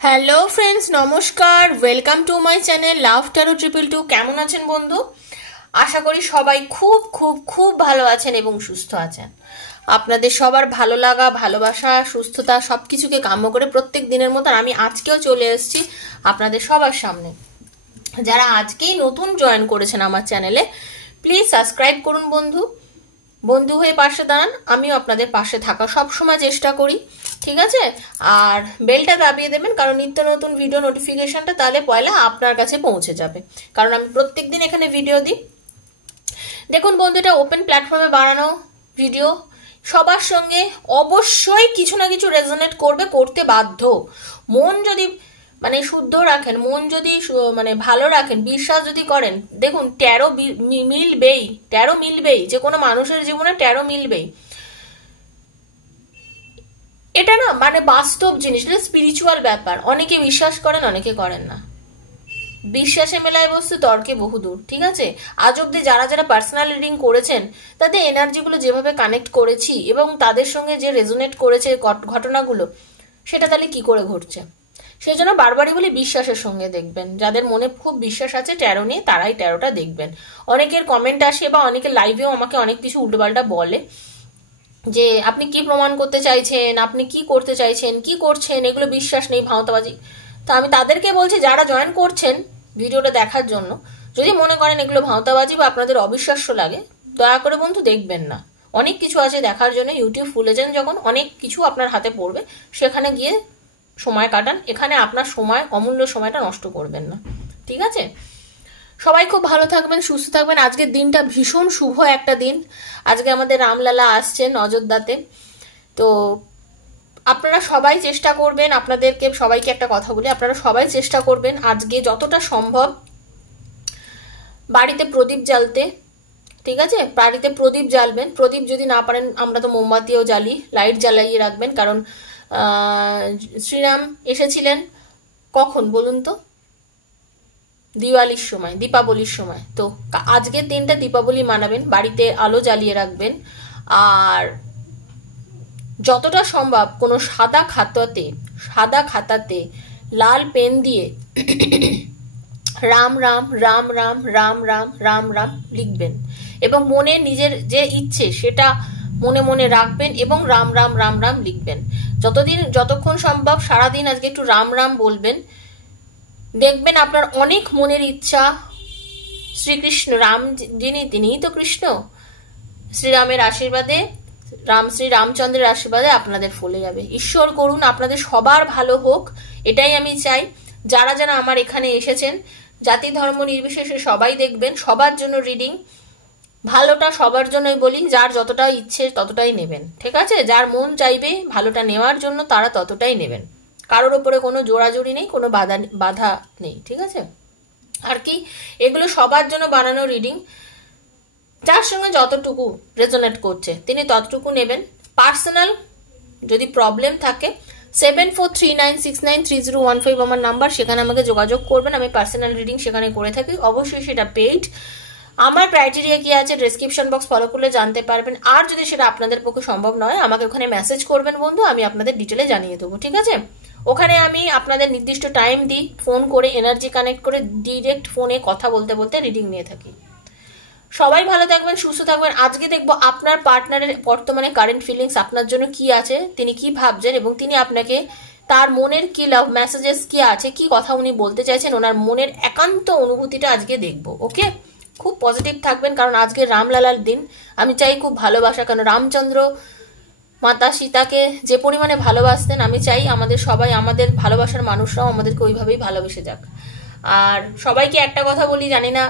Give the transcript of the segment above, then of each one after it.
Hello friends, নমস্কার। Welcome to my channel love taro 222। কেমন আছেন বন্ধু? আশা করি সবাই খুব খুব খুব ভালো আছেন এবং সুস্থ আছেন। আপনাদের সবার ভালো লাগা, ভালোবাসা, সুস্থতা সব কিছুকে কাম্য করে প্রত্যেক দিনের মতন আমি আজকেও চলে এসেছি আপনাদের সবার সামনে। যারা আজকেই নতুন জয়েন করেছেন আমার চ্যানেলে, প্লিজ সাবস্ক্রাইব করুন বন্ধু। বন্ধু হয়ে পাশে দাঁড়ান, আমিও আপনাদের পাশে থাকা সবসময় চেষ্টা করি, ঠিক আছে? আর বেলটা দাবিয়ে দেবেন, কারণ নিত্য নতুন ভিডিও নোটিফিকেশনটা তাহলে পয়লা আপনার কাছে পৌঁছে যাবে, কারণ আমি প্রত্যেকদিন এখানে ভিডিও দিই। দেখুন বন্ধু, এটা ওপেন প্ল্যাটফর্মে বানানো ভিডিও, সবার সঙ্গে অবশ্যই কিছু না কিছু রেজোনেট করবে, করতে বাধ্য। মন যদি শুদ্ধ রাখেন, মন যদি ভালো রাখেন, বিশ্বাস যদি করেন, দেখুন ট্যারো মিলবেই, যে কোনো মানুষের জীবনে ট্যারো মিলবেই। এটা না বাস্তব জিনিস, এটা স্পিরিচুয়াল ব্যাপার। অনেকে বিশ্বাস করেন, অনেকে করেন না। বিশ্বাসে মেলায় বস্তু, তর্কে বহুদূর, ঠিক আছে? আজ অব্দি যারা যারা পার্সোনাল রিডিং করেছেন, তাদের এনার্জিগুলো যেভাবে কানেক্ট করেছি এবং তাদের সঙ্গে যে রেজোনেট করেছে ঘটনাগুলো, সেটা তাহলে কি করে ঘটছে? সেই জন্য বারবারই বলি, বিশ্বাসের সঙ্গে দেখবেন। যাদের মনে খুব বিশ্বাস আছে ট্যারো নিয়ে, তারাই ট্যারোটা দেখবেন। অনেকের কমেন্ট আসে বা অনেকের লাইভেও আমাকে অনেক কিছু উল্টোপাল্টা বলে, যে আপনি কি প্রমাণ করতে চাইছেন, আপনি কি করতে চাইছেন, কি করছেন, এগুলো বিশ্বাস নেই, ভাঁওতাবাজি। তো আমি তাদেরকে বলছি, যারা জয়েন করছেন ভিডিওটা দেখার জন্য, যদি মনে করেন এগুলো ভাঁওতাবাজি বা আপনাদের অবিশ্বাস্য লাগে, দয়া করে বন্ধু দেখবেন না। অনেক কিছু আছে দেখার জন্য। ইউটিউব খুলে যান যখন, অনেক কিছু আপনার হাতে পড়বে, সেখানে গিয়ে সময় কাটান। এখানে আপনার সময়, অমূল্য সময়টা নষ্ট করবেন না, ঠিক আছে? সবাই খুব ভালো থাকবেন, সুস্থ থাকবেন। আজকের দিনটা ভীষণ শুভ একটা দিন। আজকে আমাদের রামলালা আসছেন অযোধ্যাতে। তো আপনারা সবাই চেষ্টা করবেন, আপনাদেরকে সবাইকে একটা কথা বলি, আপনারা সবাই চেষ্টা করবেন আজকে যতটা সম্ভব বাড়িতে প্রদীপ জ্বালতে, ঠিক আছে? বাড়িতে প্রদীপ জ্বালবেন। প্রদীপ যদি না পারেন, আমরা তো মোমবাতিও জ্বালি, লাইট জ্বালিয়ে রাখবেন। কারণ শ্রীরাম এসেছিলেন কখন বলুন তো? দিওয়ালির সময়, দীপাবলির সময়। তো আজকের দিনটা দীপাবলি মানাবেন, বাড়িতে আলো জ্বালিয়ে রাখবেন। আর যতটা সম্ভব কোনো সাদা খাতাতে লাল পেন দিয়ে রাম রাম রাম রাম রাম রাম রাম রাম লিখবেন, এবং মনে নিজের যে ইচ্ছে সেটা মনে মনে রাখবেন এবং রাম রাম রাম রাম লিখবেন। যতক্ষণ সম্ভব সারাদিন আজকে একটু রাম রাম বলবেন। দেখবেন আপনার অনেক মনের ইচ্ছা শ্রীকৃষ্ণ, রাম যিনি, তিনিই তো কৃষ্ণ, শ্রীরামের আশীর্বাদে, শ্রী রামচন্দ্রের আশীর্বাদে আপনাদের ফলে যাবে। ঈশ্বর করুন আপনাদের সবার ভালো হোক, এটাই আমি চাই। যারা যারা আমার এখানে এসেছেন, জাতি ধর্ম নির্বিশেষে সবাই দেখবেন, সবার জন্য রিডিং। ভালোটা সবার জন্যই বলি, যার যতটা ইচ্ছে ততটাই নেবেন, ঠিক আছে? যার মন চাইবে ভালোটা নেওয়ার জন্য, তারা ততটাই নেবেন। কারোর ওপরে কোনো জোড়াজুড়ি নেই, কোনো বাধা নেই, ঠিক আছে? আর কি, এগুলো সবার জন্য বানানো রিডিং। যার সঙ্গে যতটুকু রেজোনেট করছে তিনি ততটুকু নেবেন। পার্সোনাল যদি প্রবলেম থাকে 7439693015 আমার নাম্বার, সেখানে আমাকে যোগাযোগ করবেন। আমি পার্সোনাল রিডিং সেখানে করে থাকি, অবশ্যই সেটা পেইড। আমার ক্রাইটেরিয়া কি আছে ডেসক্রিপশন বক্স ফলো করলে জানতে পারবেন। আর যদি সেটা আপনাদের পক্ষে সম্ভব নয়, আমাকে ওখানে মেসেজ করবেন বন্ধু, আমি আপনাদের ডিটেলে জানিয়ে দেবো, ঠিক আছে? ওখানে আমি আপনাদের নির্দিষ্ট টাইম দিই, ফোন করে এনার্জি কানেক্ট করে ডিরেক্ট ফোনে কথা বলতে বলতে রিডিং নিয়ে থাকি। সবাই ভালো থাকবেন, সুস্থ থাকবেন। আজকে দেখবো আপনার পার্টনারের বর্তমানে কারেন্ট ফিলিংস আপনার জন্য কি আছে, তিনি কি ভাবছেন, এবং তিনি আপনাকে তার মনের কি লাভ মেসেজেস কি আছে, কি কথা উনি বলতে চাইছেন, ওনার মনের একান্ত অনুভূতিটা আজকে দেখবো। ওকে, খুব পজিটিভ থাকবেন, কারণ আজকে রামলালার দিন। আমি চাই খুব ভালোবাসা, কারণ রামচন্দ্র মাতা সীতাকে যে পরিমাণে ভালোবাসতেন, আমি চাই আমাদের সবাই, আমাদের ভালোবাসার মানুষরাও আমাদেরকে ওইভাবেই ভালোবেসে যাক। আর সবাইকে একটা কথা বলি, জানি না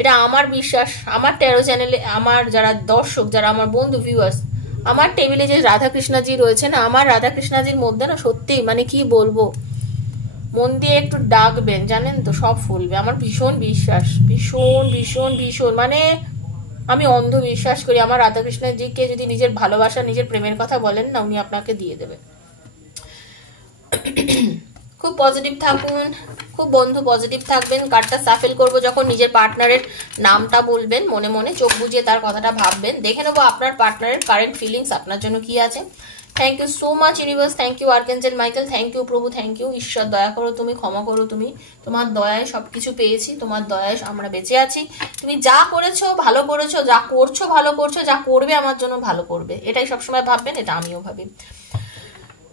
এটা আমার বিশ্বাস, আমার ট্যারো চ্যানেলে আমার যারা দর্শক, যারা আমার বন্ধু ভিউয়ার্স, আমার টেবিলে যে রাধাকৃষ্ণাজি রয়েছে না, আমার রাধাকৃষ্ণাজির মধ্যে না সত্যি কি বলবো, মন দিয়ে একটু ডাকবেন, জানেন তো সব ফুলবে। আমার ভীষণ বিশ্বাস, ভীষণ ভীষণ ভীষণ, আমি অন্ধ বিশ্বাস করি। আমার রাধাকৃষ্ণজিকে যদি নিজের ভালোবাসা, নিজের প্রেমের কথা বলেন না, উনি আপনাকে দিয়ে দেবে। খুব পজিটিভ থাকুন, খুব বন্ধু পজিটিভ থাকবেন। কার্ডটা সাফেল করব যখন, নিজের পার্টনারের নামটা বলবেন, মনে মনে চোখ বুজিয়ে তার কথাটা ভাববেন। দেখে নেবো আপনার পার্টনারের কারেন্ট ফিলিংস আপনার জন্য কি আছে। Thank you so much universe, thank you archangel Michael, thank you প্রভু, থ্যাংক ইউ ঈশ্বর। দয়া করো তুমি, ক্ষমা করো তুমি, তোমার দয়ায় সবকিছু পেয়েছি, তোমার দয়ায় আমরা বেঁচে আছি। তুমি যা করেছো ভালো করেছো, যা করছো ভালো করছো, যা করবে আমার জন্য ভালো করবে, এটাই সবসময় ভাববেন, এটা আমিও ভাবি।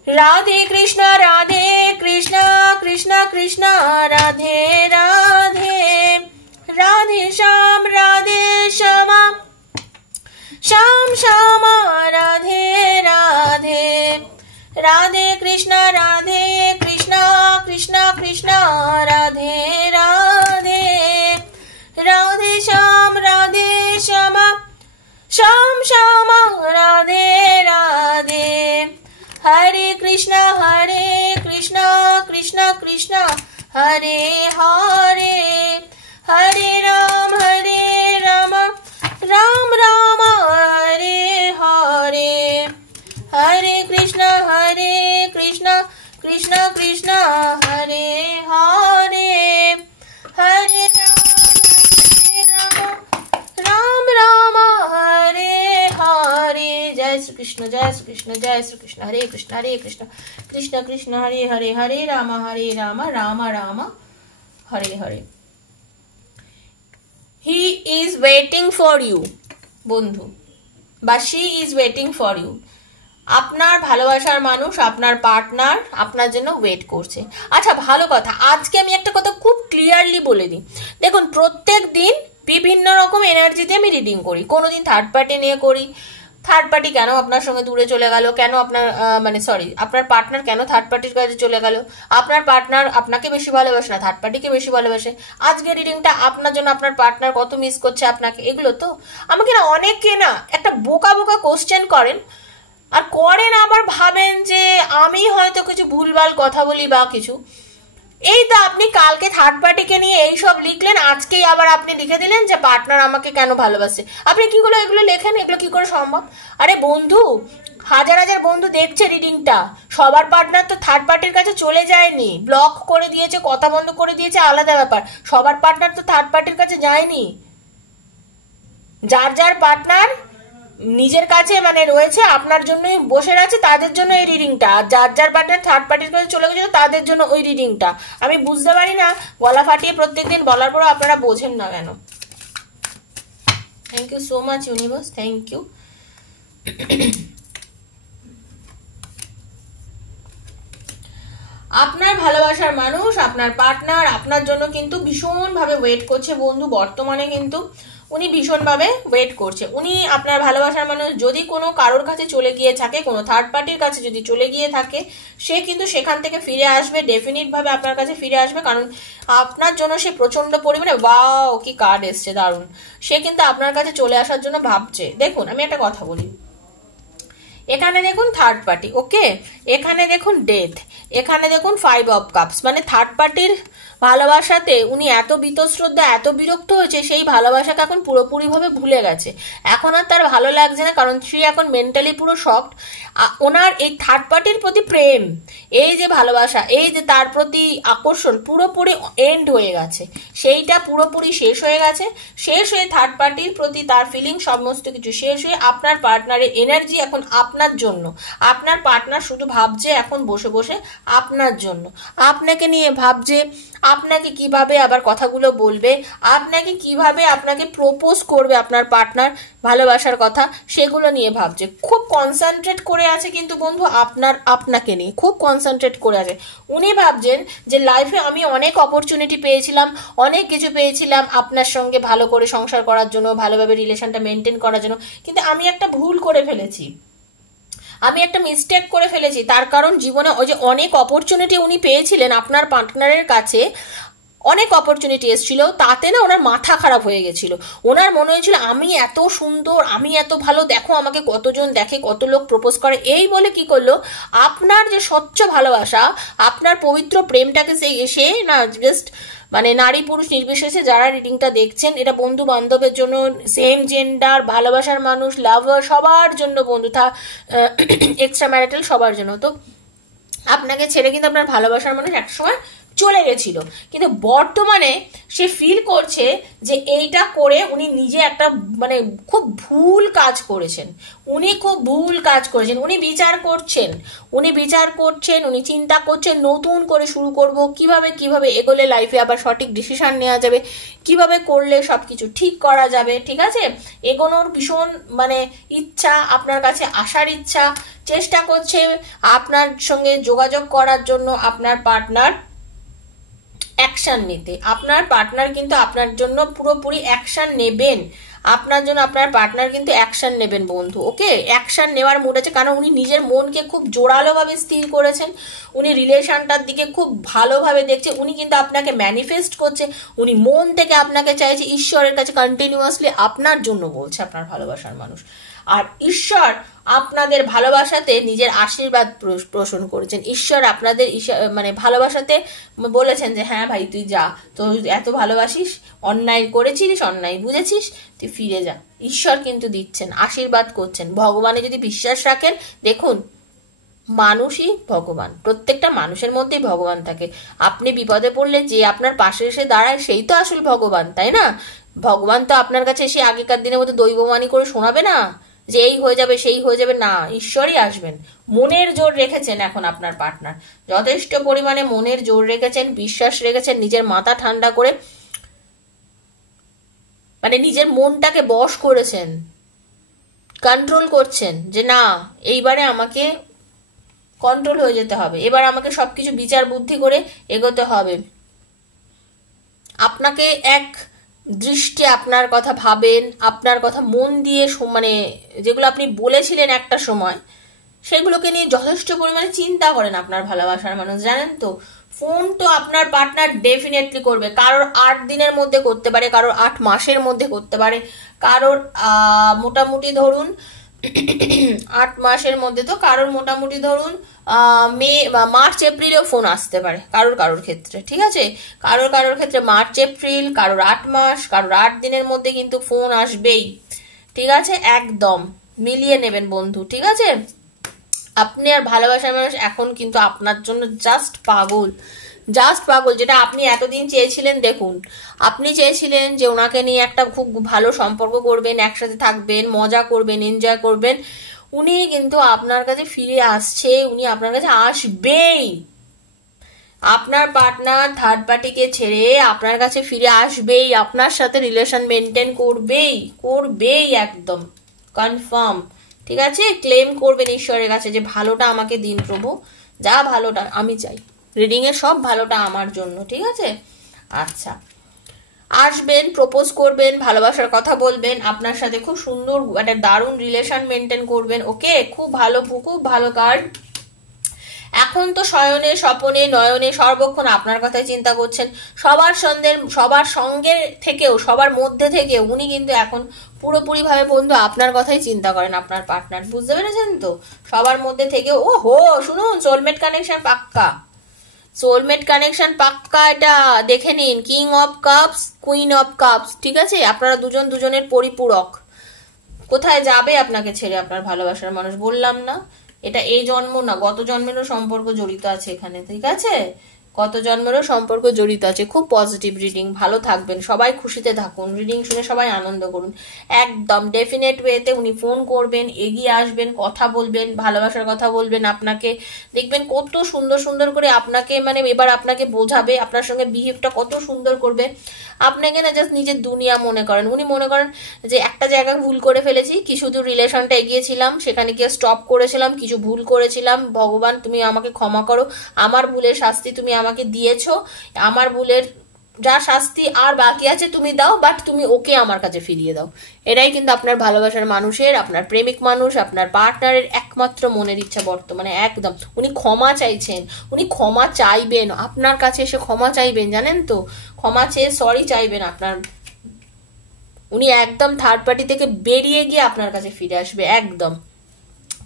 রাধে কৃষ্ণ কৃষ্ণ কৃষ্ণ রাধে রাধে, রাধে শ্যাম শ্যামা শ্যাম শ্যামা রাধে রাধে, রাধে কৃষ্ণ কৃষ্ণ কৃষ্ণ রাধে রাধে, রাধে শ্যাম শ্যামা শ্যাম শ্যামা রাধে রাধে, হরে কৃষ্ণ কৃষ্ণ কৃষ্ণ হরে হরে, হরে রাম রাম রাম হরে হরে, হরে কৃষ্ণ কৃষ্ণ কৃষ্ণ হরে হরে, হরে রাম রাম হরে হরে। জয় শ্রীকৃষ্ণ জয় শ্রীকৃষ্ণ জয় শ্রীকৃষ্ণ, হরে কৃষ্ণ কৃষ্ণ কৃষ্ণ হরে হরে, হরে Ram Ram Ram Hare Hare. He is waiting for you বন্ধু, বা she is waiting for you. আপনার ভালোবাসার মানুষ, আপনার পার্টনার আপনার জন্য ওয়েট করছে। আচ্ছা ভালো কথা, আজকে আমি একটা কথা খুব ক্লিয়ারলি বলে দিই। দেখুন, প্রত্যেক দিন বিভিন্ন রকম এনার্জিতে আমি রিডিং করি। কোনোদিন থার্ড পার্টি নিয়ে করি, থার্ড পার্টি কেন আপনার সঙ্গে দূরে চলে গেল, কেন আপনার আপনার পার্টনার কেন থার্ড পার্টির কাছে চলে গেল, আপনার পার্টনার আপনাকে বেশি ভালোবাসে না থার্ড পার্টিকে বেশি ভালোবাসে, আজকে রিডিংটা আপনার জন্য আপনার পার্টনার কত মিস করছে আপনাকে, এগুলো তো আমাকে না অনেকে না একটা বোকা কোশ্চেন করেন, আর করেন আবার ভাবেন যে আমি হয়তো কিছু ভুলভাল কথা বলি বা কিছু। এই তো আপনি কালকে থার্ড পার্টিকে নিয়ে এইসব লিখলেন, আজকেই আবার আপনি লিখে দিলেন যে পার্টনার আমাকে কেন ভালোবাসে। আপনি কি করে এগুলো লেখেন? এগুলো কি করে সম্ভব? আরে বন্ধু, হাজার বন্ধু দেখছে রিডিংটা, সবার পার্টনার তো থার্ড পার্টির কাছে চলে যায়নি, ব্লক করে দিয়েছে, কথা বন্ধ করে দিয়েছে, আলাদা ব্যাপার। সবার পার্টনার তো থার্ড পার্টির কাছে যায়নি। যার পার্টনার নিজের কাছে রয়েছে, আপনার জন্যই বসে আছে, তাদের জন্য এই রিডিংটা। আর যার পার্টনার থার্ড পার্টির কাছে চলে গেছিল তাদের জন্য ওই রিডিংটা। আমি বুঝতে পারি না, গলা ফাটিয়ে প্রত্যেকদিন বলার পরও আপনারা বোঝেন না কেন। Thank you so much universe, thank you. আপনার ভালোবাসার মানুষ, আপনার পার্টনার আপনার জন্য কিন্তু ভীষণভাবে ওয়েট করছে বন্ধু। বর্তমানে কিন্তু উনি ভীষণভাবে ওয়েট করছে। উনি আপনার ভালোবাসার মানুষ যদি কোনো কারোর কাছে চলে গিয়ে থাকে, কোনো থার্ড পার্টির কাছে যদি চলে গিয়ে থাকে, সে কিন্তু সেখান থেকে ফিরে আসবে, ডেফিনিটভাবে আপনার কাছে ফিরে আসবে। কারণ আপনার জন্য সে প্রচন্ড পরিমাণে, ওয়াও কি কার্ড এসছে, দারুণ। সে কিন্তু আপনার কাছে চলে আসার জন্য ভাবছে। দেখুন আমি একটা কথা বলি, এখানে দেখুন থার্ড পার্টি, ওকে, এখানে দেখুন ডেথ, এখানে দেখুন 5 অফ কাপস। থার্ড পার্টির ভালোবাসাতে উনি এত বীতশ্রদ্ধা, এত বিরক্ত হয়েছে, সেই ভালোবাসাকে এখন পুরোপুরিভাবে ভুলে গেছে। এখন আর তার ভালো লাগছে না, কারণ সে এখন মেন্টালি পুরো শকড। ওনার এই থার্ড পার্টির প্রতি প্রেম, এই যে ভালোবাসা, এই যে তার প্রতি আকর্ষণ পুরোপুরি এন্ড হয়ে গেছে, সেইটা পুরোপুরি শেষ হয়ে গেছে। শেষ হয়ে থার্ড পার্টির প্রতি তার ফিলিং সমস্ত কিছু শেষ হয়ে আপনার পার্টনারের এনার্জি এখন আপনার জন্য। আপনার পার্টনার শুধু ভাবছে এখন বসে বসে আপনার জন্য, আপনাকে নিয়ে ভাবছে, আপনাকে কিভাবে আবার কথাগুলো বলবে, আপনাকে কিভাবে আপনাকে প্রপোজ করবে আপনার পার্টনার, ভালোবাসার কথা সেগুলো নিয়ে ভাবছে। খুব কনসেন্ট্রেট করে আছে কিন্তু বন্ধু আপনাকে নিয়ে খুব কনসেন্ট্রেট করে আছে। উনি ভাবছেন যে লাইফে আমি অনেক অপরচুনিটি পেয়েছিলাম, অনেক কিছু পেয়েছিলাম আপনার সঙ্গে ভালো করে সংসার করার জন্য, ভালোভাবে রিলেশনটা মেনটেন করার জন্য, কিন্তু আমি একটা ভুল করে ফেলেছি, আমি একটা মিস্টেক করে ফেলেছি। তার কারণ জীবনে ওই যে অনেক অপরচুনিটি উনি পেয়েছিলেন আপনার পার্টনারের কাছে, অনেক অপরচুনিটি এসেছিল, তাতে না ওনার মাথা খারাপ হয়ে গেছিল। ওনার মনে হয়েছিল আমি এত সুন্দর, আমি এত ভালো, দেখো আমাকে কতজন দেখে, কত লোক প্রপোজ করে। এই বলে কি করলো, আপনার যে স্বচ্ছ ভালোবাসা, আপনার পবিত্র প্রেমটাকে সে না জাস্ট নারী পুরুষ নির্বিশেষে যারা রিডিংটা দেখছেন, এটা বন্ধু বান্ধবের জন্য, সেম জেন্ডার, ভালোবাসার মানুষ, লাভার, সবার জন্য বন্ধু, এক্সট্রা ম্যারিটাল সবার জন্য। তো আপনাকে ছেড়ে কিন্তু আপনার ভালোবাসার মানুষ একসময় চলে গেছিল, কিন্তু বর্তমানে সে ফিল করছে যে এইটা করে উনি নিজে একটা মানে খুব ভুল কাজ করেছেন, উনি খুব ভুল কাজ করেছেন, উনি বিচার করছেন, উনি চিন্তা করছেন নতুন করে শুরু করব, কিভাবে এগোলে লাইফে আবার সঠিক ডিসিশন নেওয়া যাবে, কিভাবে করলে সবকিছু ঠিক করা যাবে, ঠিক আছে। এগোনোর ভীষণ মানে ইচ্ছা, আপনার কাছে আসার ইচ্ছা, চেষ্টা করছে আপনার সঙ্গে যোগাযোগ করার জন্য আপনার পার্টনার অ্যাকশন নিতে। আপনার পার্টনার কিন্তু আপনার জন্য পুরোপুরি অ্যাকশন নেবেন, আপনার জন্য আপনার পার্টনার কিন্তু অ্যাকশন নেবেন বন্ধু, ওকে। অ্যাকশন নেওয়ার মুড আছে, কারণ উনি নিজের মনকে খুব জোরালোভাবে স্থির করেছেন, উনি রিলেশনটার দিকে খুব ভালোভাবে দেখছে, উনি কিন্তু আপনাকে ম্যানিফেস্ট করছে, উনি মন থেকে আপনাকে চাইছে, ঈশ্বরের কাছে কন্টিনিউয়াসলি আপনার জন্য বলছে আপনার ভালোবাসার মানুষ। আর ঈশ্বর আপনাদের ভালোবাসাতে নিজের আশীর্বাদ পোষণ করেছেন, ঈশ্বর আপনাদের মানে ভালোবাসাতে বলেছেন যে হ্যাঁ ভাই তুই যা, তো এত ভালোবাসিস, অন্যায় করেছিস, অন্যায় বুঝেছিস, তুই ফিরে যা। ঈশ্বর কিন্তু দিচ্ছেন, আশীর্বাদ করছেন। ভগবানে যদি বিশ্বাস রাখেন, দেখুন মানুষই ভগবান, প্রত্যেকটা মানুষের মধ্যেই ভগবান থাকে। আপনি বিপদে পড়লে যে আপনার পাশে এসে দাঁড়ায় সেই তো আসল ভগবান, তাই না? ভগবান তো আপনার কাছে এসে আগেকার দিনের মতো দৈববাণী করে শোনাবে না যে এই হয়ে যাবে সেই হয়ে যাবে, না, ঈশ্বরই আসবেন। মনের জোর রেখেছেন এখন আপনার পার্টনার, যথেষ্ট পরিমাণে মনের জোর রেখেছেন, বিশ্বাস রেখেছেন, নিজের মাথা ঠান্ডা করে মানে নিজের মনটাকে বশ করেছেন, কন্ট্রোল করছেন যে না এইবারে আমাকে কন্ট্রোল হয়ে যেতে হবে, এবার আমাকে সবকিছু বিচার বুদ্ধি করে এগোতে হবে। আপনাকে এক দৃষ্টি আপনার কথা ভাবেন, আপনার কথা মন দিয়ে মানে যেগুলো আপনি বলেছিলেন একটা সময় সেগুলোকে নিয়ে যথেষ্ট পরিমাণে চিন্তা করেন আপনার ভালোবাসার মানুষ, জানেন তো। ফোন তো আপনার পার্টনার ডেফিনেটলি করবে, কারোর 8 দিনের মধ্যে করতে পারে, কারোর 8 মাসের মধ্যে করতে পারে, কারোর মোটামুটি ধরুন 8 মাসের মধ্যে, তো কারোর মোটামুটি ধরুন মার্চ এপ্রিলেও ফোন আসতে পারে কারোর ক্ষেত্রে, ঠিক আছে। কারোর ক্ষেত্রে মার্চ এপ্রিল, কারোর 8 মাস, কারোর 8 দিনের মধ্যে কিন্তু ফোন আসবেই, ঠিক আছে। একদম মিলিয়ে নেবেন বন্ধু, ঠিক আছে। আপনি আর ভালোবাসার মানুষ এখন কিন্তু আপনার জন্য জাস্ট পাগল, যেটা আপনি এতদিন চেয়েছিলেন। দেখুন আপনি চেয়েছিলেন যে ওনাকে নিয়ে একটা খুব ভালো সম্পর্ক করবেন, একসাথে থাকবেন, মজা করবেন, এনজয় করবেন, উনি কিন্তু আপনার কাছে ফিরে আসছে, উনি আপনার কাছে আসবেই। আপনার পার্টনার থার্ড পার্টিকে ছেড়ে আপনার কাছে ফিরে আসবেই, আপনার সাথে রিলেশন মেনটেন করবেই একদম কনফার্ম, ঠিক আছে। ক্লেম করবেন ঈশ্বরের কাছে যে ভালোটা আমাকে দিন প্রভু, যা ভালোটা আমি চাই, রিডিং এর সব ভালোটা আমার জন্য, ঠিক আছে। আচ্ছা, আসবেন, প্রপোজ করবেন, ভালোবাসার কথা বলবেন, আপনার সাথে খুব সুন্দর একটা দারুণ রিলেশন মেনটেন করবেন, ওকে। খুব ভালো কার্ড। এখন তো শয়নে স্বপনে নয়নে সর্বক্ষণ আপনার কথাই চিন্তা করছেন, সবার সঙ্গে থেকেও সবার মধ্যে থেকেও উনি কিন্তু এখন পুরোপুরি ভাবে বন্ধু আপনার কথাই চিন্তা করেন আপনার পার্টনার, বুঝতে পেরেছেন তো। সবার মধ্যে থেকেও শুনুন, সোলমেট কানেকশন পাক্কা, এটা দেখে নিন। King of cups, queen of cups, ঠিক আছে। আপনারা দুজনের পরিপূরক। কোথায় যাবে আপনাকে ছেড়ে আপনার ভালোবাসার মানুষ, বললাম না, এটা এই জন্ম না, গত জন্মেরও সম্পর্ক জড়িত আছে এখানে, ঠিক আছে। গত জন্মেরও সম্পর্ক জড়িত আছে। খুব পজিটিভ রিডিং, ভালো থাকবেন, সবাই খুশিতে থাকুন, রিডিং শুনে সবাই আনন্দ করুন। একদম ডেফিনেট ওয়েতে উনি ফোন করবেন, এগিয়ে আসবেন, কথা বলবেন, ভালোবাসার কথা বলবেন আপনাকে, দেখবেন কত সুন্দর করে আপনাকে মানে এবার আপনাকে বোঝাবে, আপনার সঙ্গে বিহেভটা কত সুন্দর করবে। আপনাকে না জাস্ট নিজের দুনিয়া মনে করেন, উনি মনে করেন যে একটা জায়গায় ভুল করে ফেলেছি, কিছু দূর রিলেশনটা এগিয়েছিলাম, সেখানে গিয়ে স্টপ করেছিলাম, কিছু ভুল করেছিলাম, ভগবান তুমি আমাকে ক্ষমা করো, আমার ভুলের শাস্তি তুমি আমাকে দিয়েছো, আমার ভুলের যা শাস্তি আর বাকি আছে তুমি দাও, বাট তুমি ওকে আমার কাছে ফিরিয়ে দাও। এটাই কিন্তু আপনার ভালোবাসার মানুষের, আপনার প্রেমিক মানুষ, আপনার পার্টনারের একমাত্র মনের ইচ্ছা বর্তমানে। একদম উনি ক্ষমা চাইছেন, উনি ক্ষমা চাইবেন, আপনার কাছে এসে ক্ষমা চাইবেন, জানেন তো। ক্ষমা চেয়ে সরি চাইবেন আপনার, উনি একদম থার্ড পার্টি থেকে বেরিয়ে গিয়ে আপনার কাছে ফিরে আসবে, একদম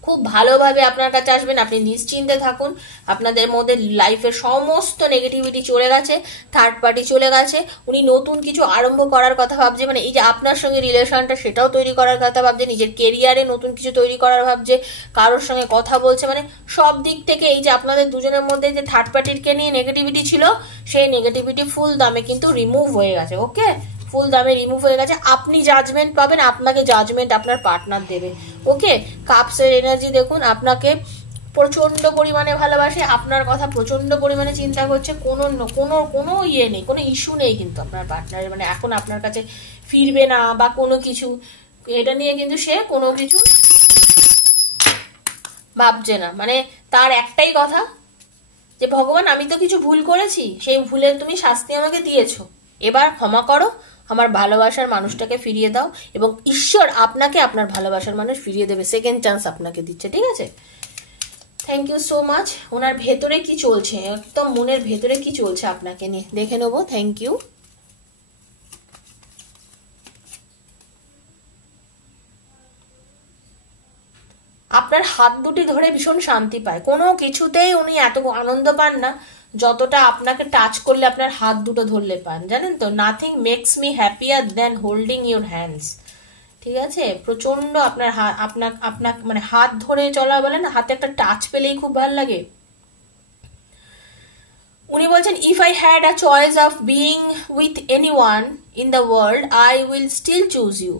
খুব ভালোভাবে আপনার কাছে আসবেন, আপনি নিশ্চিন্তে থাকুন। আপনাদের মধ্যে লাইফের সমস্ত নেগেটিভিটি চলে গেছে, থার্ড পার্টি চলে গেছে, উনি নতুন কিছু আরম্ভ করার কথা ভাবছে, মানে এই যে আপনার সঙ্গে রিলেশনটা সেটাও তৈরি করার কথা ভাবছে, নিজের কেরিয়ারে নতুন কিছু তৈরি করার ভাবছে, কারোর সঙ্গে কথা বলছে, মানে সব দিক থেকে এই যে আপনাদের দুজনের মধ্যে যে থার্ড পার্টিকে নিয়ে নেগেটিভিটি ছিল, সেই নেগেটিভিটি ফুল দামে কিন্তু রিমুভ হয়ে গেছে। ওকে, ফুল দামে রিমুভ হয়ে গেছে। আপনি জাজমেন্ট পাবেন, আপনাকে জাজমেন্ট আপনার পার্টনার দেবে। ওকে, কাপসের এনার্জি দেখুন, আপনাকে প্রচন্ড পরিমাণে ভালোবাসে, আপনার কথা প্রচন্ড পরিমাণে চিন্তা করছে, কোনো কোনো কোনো ইয়ে নেই, কোনো ইস্যু নেই কিন্তু আপনার পার্টনারের, মানে এখন আপনার কাছে ফিরবে না বা কোনো কিছু, এটা নিয়ে কিন্তু সে কোনো কিছু ভাবছে না। মানে তার একটাই কথা যে ভগবান আমি তো কিছু ভুল করেছি, সেই ভুলের তুমি শাস্তি আমাকে দিয়েছো, এবার ক্ষমা করো, আমার ভালোবাসার মানুষটাকে ফিরিয়ে দাও, এবং ঈশ্বর আপনাকে আপনার ভালোবাসার মানুষ ফিরিয়ে দেবে, সেকেন্ড চান্স আপনাকে দিচ্ছে। ঠিক আছে, থ্যাংক ইউ সো মাচ। ওনার ভেতরে কি চলছে, একদম মনের ভেতরে কি চলছে আপনাকে নিয়ে দেখে নেবো। Thank you. আপনার হাত দুটি ধরে ভীষণ শান্তি পায়, কোনো কিছুতেই উনি এত আনন্দ পান না যতটা আপনাকে টাচ করলে আপনার হাত দুটো ধরলে পান, জানেন তো। Nothing makes me happier than holding your hands. ঠিক আছে, প্রচন্ড আপনার হাত, আপনার মানে হাত ধরে চলা বলে না, হাতে একটা টাচ পেলেই খুব ভালো লাগে। উনি বলছেন if I had a choice of being with anyone in the world I will still choose you.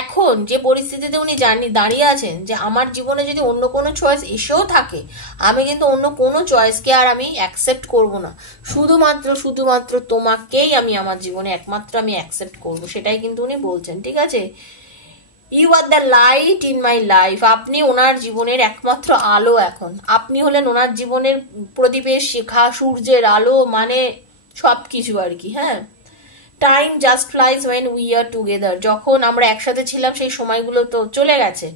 এখন যে পরিস্থিতিতে উনি দাঁড়িয়ে আছেন, যে আমার জীবনে যদি অন্য কোনো চয়েস এসেও থাকে, আমি কিন্তু অন্য কোনো চয়েসকে আর আমি অ্যাকসেপ্ট করব না, শুধুমাত্র তোমাকেই আমি আমার জীবনে একমাত্র আমি অ্যাকসেপ্ট করব, সেটাই কিন্তু উনি বলছেন। ঠিক আছে, you are the light in my life. আপনি ওনার জীবনের একমাত্র আলো, এখন আপনি হলেন ওনার জীবনের প্রদীপের শিখা, সূর্যের আলো, মানে সবকিছু আর কি। হ্যাঁ, time just flies when we are together. যখন আমরা একসাথে ছিলাম সেই সময়গুলো তো চলে গেছে।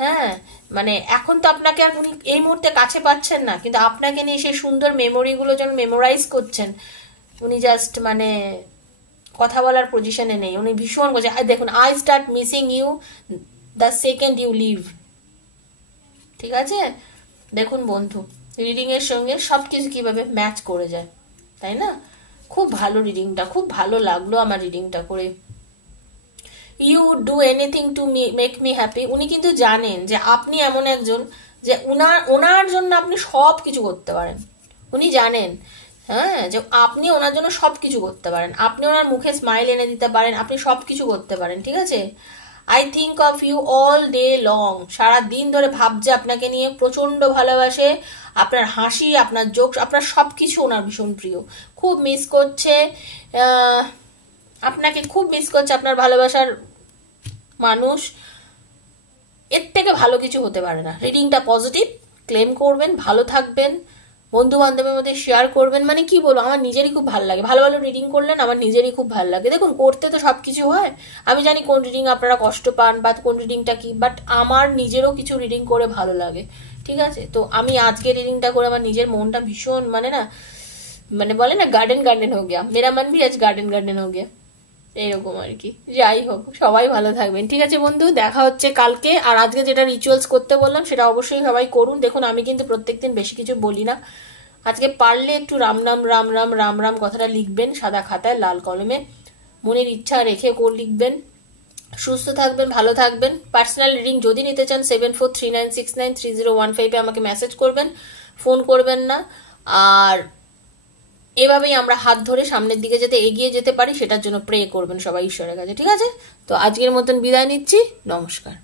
হ্যাঁ, মানে এখন তো আপনাকে আর উনি এই মুহূর্তে কাছে পাচ্ছেন না, কিন্তু আপনাকে নিয়ে সেই সুন্দর মেমোরিগুলো যখন মেমোরাইজ করছেন, উনি জাস্ট মানে কথা বলার পজিশনে নেই, উনি ভীষণ বলছে দেখুন I start missing you the second you leave. ঠিক আছে, দেখুন বন্ধু, রিডিং এর সঙ্গে সবকিছু কিভাবে ম্যাচ করে যায়, তাই না? খুব ভালো রিডিংটা, খুব ভালো লাগলো আমার রিডিংটা করে। You do anything to make me happy. উনি কিন্তু জানেন যে আপনি এমন একজন যে ওনার জন্য আপনি সব কিছু করতে পারেন। উনি জানেন, হ্যাঁ, যে আপনি ওনার জন্য সব কিছু করতে পারেন, আপনি ওনার মুখে স্মাইল এনে দিতে পারেন, আপনি সব কিছু করতে পারেন। ঠিক আছে, I think of you all day long. সারা দিন ধরে ভাবছে আপনাকে নিয়ে, প্রচন্ড ভালোবাসে, আপনার হাসি, আপনার জোক, আপনার সব কিছু ওনার ভীষণ প্রিয়, খুব মিস করছে আপনাকে, খুব মিস করছে আপনার ভালোবাসার মানুষ। এর থেকে ভালো কিছু হতে পারে না। রিডিংটা পজিটিভ, ক্লেম করবেন, ভালো থাকবেন, বন্ধু বান্ধবের মধ্যে শেয়ার করবেন। মানে কি বলবো, আমার নিজেরই খুব ভালো লাগে, ভালো ভালো রিডিং করলেন আমার নিজেরই খুব ভালো লাগে। দেখুন, করতে তো সবকিছু হয়, আমি জানি কোন রিডিং আপনারা কষ্ট পান বা কোন রিডিংটা কি, বাট আমার নিজেরও কিছু রিডিং করে ভালো লাগে। ঠিক আছে, তো আমি আজকে রিডিংটা করে আমার নিজের মনটা ভীষণ মানে না, মানে বলে না গার্ডেন গার্ডেন হয়ে গিয়া, মেরা মন ভি আজ গার্ডেন গার্ডেন হয়ে গিয়া, এরকম আর কি। যাই হোক, সবাই ভালো থাকবেন। ঠিক আছে বন্ধু, দেখা হচ্ছে কালকে। আর আজকে যেটা রিচুয়ালস করতে বললাম সেটা অবশ্যই সবাই করুন। দেখুন, আমি কিন্তু প্রত্যেকদিন বেশি কিছু বলি না, আজকে পারলে একটু রাম রাম রাম রাম রাম রাম কথাটা লিখবেন সাদা খাতায় লাল কলমে, মনের ইচ্ছা রেখে লিখবেন। সুস্থ থাকবেন, ভালো থাকবেন। পার্সোনাল রিডিং যদি নিতে চান 7439693015 আমাকে মেসেজ করবেন, ফোন করবেন না। আর এভাবেই আমরা হাত ধরে সামনের দিকে যাতে এগিয়ে যেতে পারি সেটার জন্য প্রে করবেন সবাই ঈশ্বরের কাছে। ঠিক আছে, তো আজকের মতন বিদায় নিচ্ছি, নমস্কার।